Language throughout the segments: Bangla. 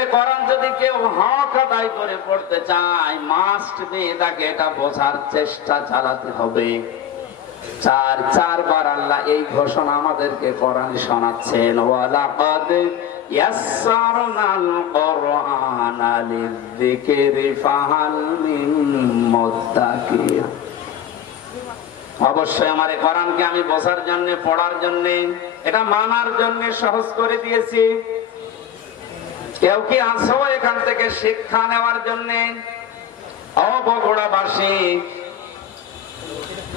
জন্য কোরআন যদি কেউ হক করে পড়তে চায় মাস্ট বি তাকে এটা বোঝার চেষ্টা চালাতে হবে। চার, চারবার আল্লাহ এই ঘোষণা আমাদেরকে কোরআন শোনাচ্ছেন অবশ্যই আমার কোরআনকে আমি বোঝার জন্য, পড়ার জন্য, এটা মানার জন্য সহজ করে দিয়েছি। কেউ কি আসো এখান থেকে শিক্ষা নেওয়ার জন্য? অবগোড়াবাসী,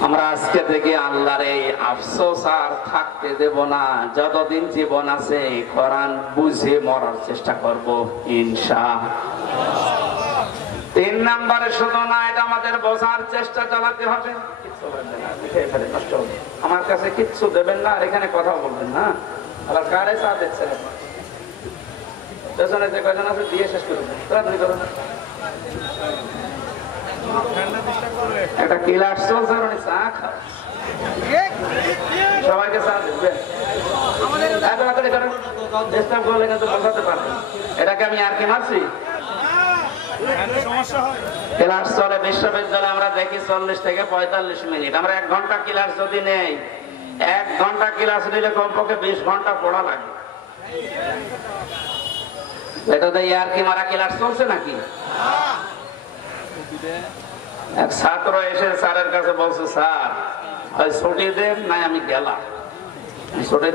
আমরা আজকে থেকে আল্লাহর এই আফসোস আর থাকতে দেব না। যতদিন জীবন আছে, কোরআন বুঝে মরার চেষ্টা করব ইনশা তিন নম্বরে শুধু না, এটা আমাদের বোঝার চেষ্টা চালাতে হবে। আমার কাছে কিচ্ছু দেবেন না, আর এখানে কথা বলবেন না। আবার কারে চা? পেছনে দিয়ে শেষ। একটা খাওয়া সবাইকে কিন্তু বোঝাতে এটাকে আমি আর কি মারছি? ক্লাস চলে, বিশ্ববিদ্যালয়ে আমরা দেখি চল্লিশ থেকে পঁয়তাল্লিশ মিনিট। আমরা এক ঘণ্টা ক্লাস যদি নেই, এক ঘণ্টা ক্লাস নিলে কমপক্ষে বিশ ঘণ্টা পড়া লাগে। এটাতে আর কি মারা ক্লাস চলছে নাকি? এক ছাত্র এসে স্যারের কাছে বলছে, স্যার হয় ছুটি দেন নাই আমি গেলাম। ছুটি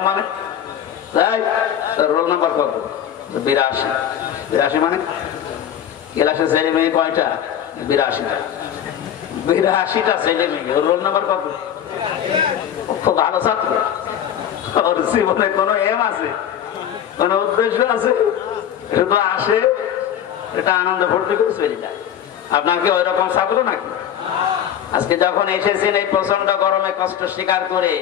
মানে? মানে? বিরাশিটা। বিরাশিটা ছেলে রোল নাম্বার কত? খুব ভালো ছাত্র। ওর কোনো এম আছে? কোনো উদ্দেশ্য আছে শুধু আসে, এটা আনন্দ ভর্তি করে চলে যায়। আপনার কি ওই রকম ছাত্র নাকি? আজকে যখন এসেছেন এই প্রচণ্ড গরমে কষ্ট স্বীকার করে,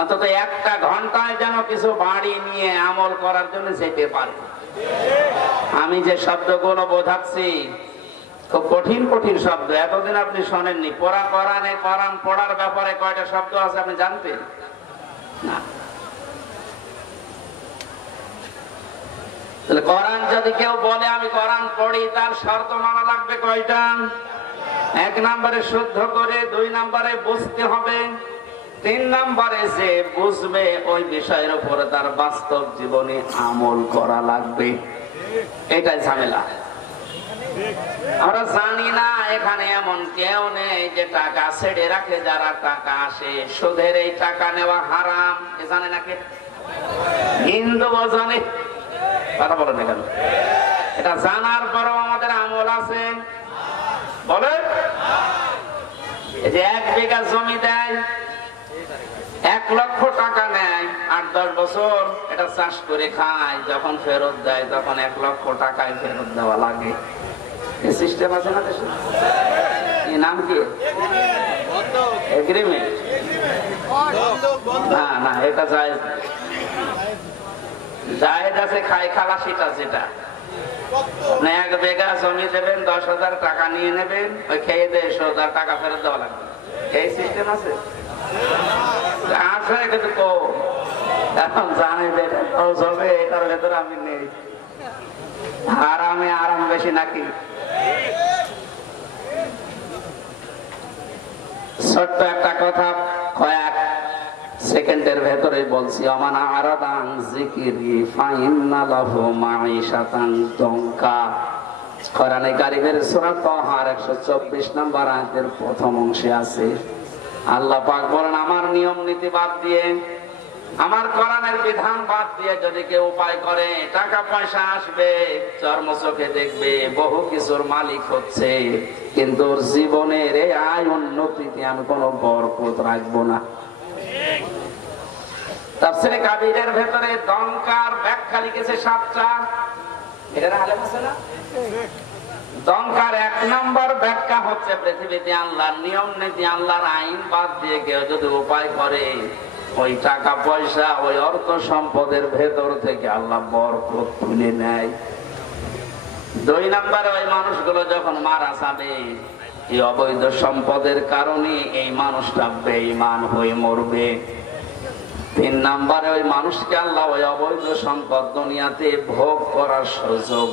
অন্তত একটা ঘন্টায় যেন কিছু বাড়ি নিয়ে আমল করার জন্য যেতে পারে। আমি যে শব্দগুলো বোঝাচ্ছি, খুব কঠিন কঠিন শব্দ। এতদিন আপনি শোনেননি। পড়া করানে কোরআন পড়ার ব্যাপারে কয়টা শব্দ আছে আপনি জানতেন? না। তাহলে কোরআন যদি কেউ বলে, আমি কোরআন পড়ি, তার শর্ত মানা লাগবে কয়টা? এক নম্বরে শুদ্ধ করে, দুই নম্বরে বুঝতে হবে, তিন নম্বরে যে বুঝবে, ওই বিষয়ের উপরে তার বাস্তব জীবনে আমল করা লাগবে। এটাই ঝামেলা। আমরা জানি না, এখানে এমন কেউ নেই যে টাকা ছেড়ে রাখে, যারা টাকা আসে, সুদের এই টাকা নেওয়া হারাম। এ জানে নাকি? হিন্দু জানে। কথা বলেন না কেন? এটা জানার পরও আমাদের আমল আছে। বলে এই যে এক বিঘা জমি দেয় এক লক্ষ টাকা নেয় আট দশ বছর এটা চাষ করে খায় যখন ফেরত দেয় তখন এক লক্ষ টাকায় ফেরত দেওয়া লাগে। এই সিস্টেম আছে না দেশে? নাম কি? এগ্রিমেন্ট না না এটা যায়। যেটা। আপনি এক বেগা জমি দেবেন, দশ হাজার টাকা নিয়ে নেবেন, ওই খেয়ে হাজার টাকা ফেরত দেওয়া লাগবে। এই সিস্টেম আছে? আরামে আরাম বেশি নাকি? ছোট্ট একটা কথা সেকেন্ডের ভেতরে বলছি, অমানা জিকিরি দঙ্কা কোরআনে কারিমের সূরা তাহার 124 নম্বর আয়াতের প্রথম অংশে আছে, আল্লাহ পাক বলেন, আমার নিয়ম নীতি বাদ দিয়ে, আমার কোরআনের বিধান বাদ দিয়ে যদি কেউ উপায় করে টাকা পয়সা আসবে, চর্ম চোখে দেখবে, বহু কিছুর মালিক হচ্ছে, কিন্তু জীবনের এই আয় উন্নতিতে আমি কোনো বরকত রাখব না। তাফসিরে কাবিরের ভেতরে দঙ্কার ব্যাখ্যা লিখেছে সাতটা। এটা আলেম আছে না? দঙ্কার এক নম্বর ব্যাখ্যা হচ্ছে পৃথিবীতে আল্লাহর নিয়ম, নীতি, আল্লাহর আইন বাদ দিয়ে কেউ যদি উপায় করে, ওই টাকা, পয়সা, ওই অর্থ সম্পদের ভেতর থেকে আল্লাহ বরকত তুলে নেয়। দুই নম্বরে ওই মানুষগুলো যখন মারা যাবে, এই অবৈধ সম্পদের কারণে এই মানুষটা বেঈমান হয়ে মরবে। তিন নাম্বারে ওই মানুষকে আল্লাহ ওই অবৈধ সম্পদ দুনিয়াতে ভোগ করার সুযোগ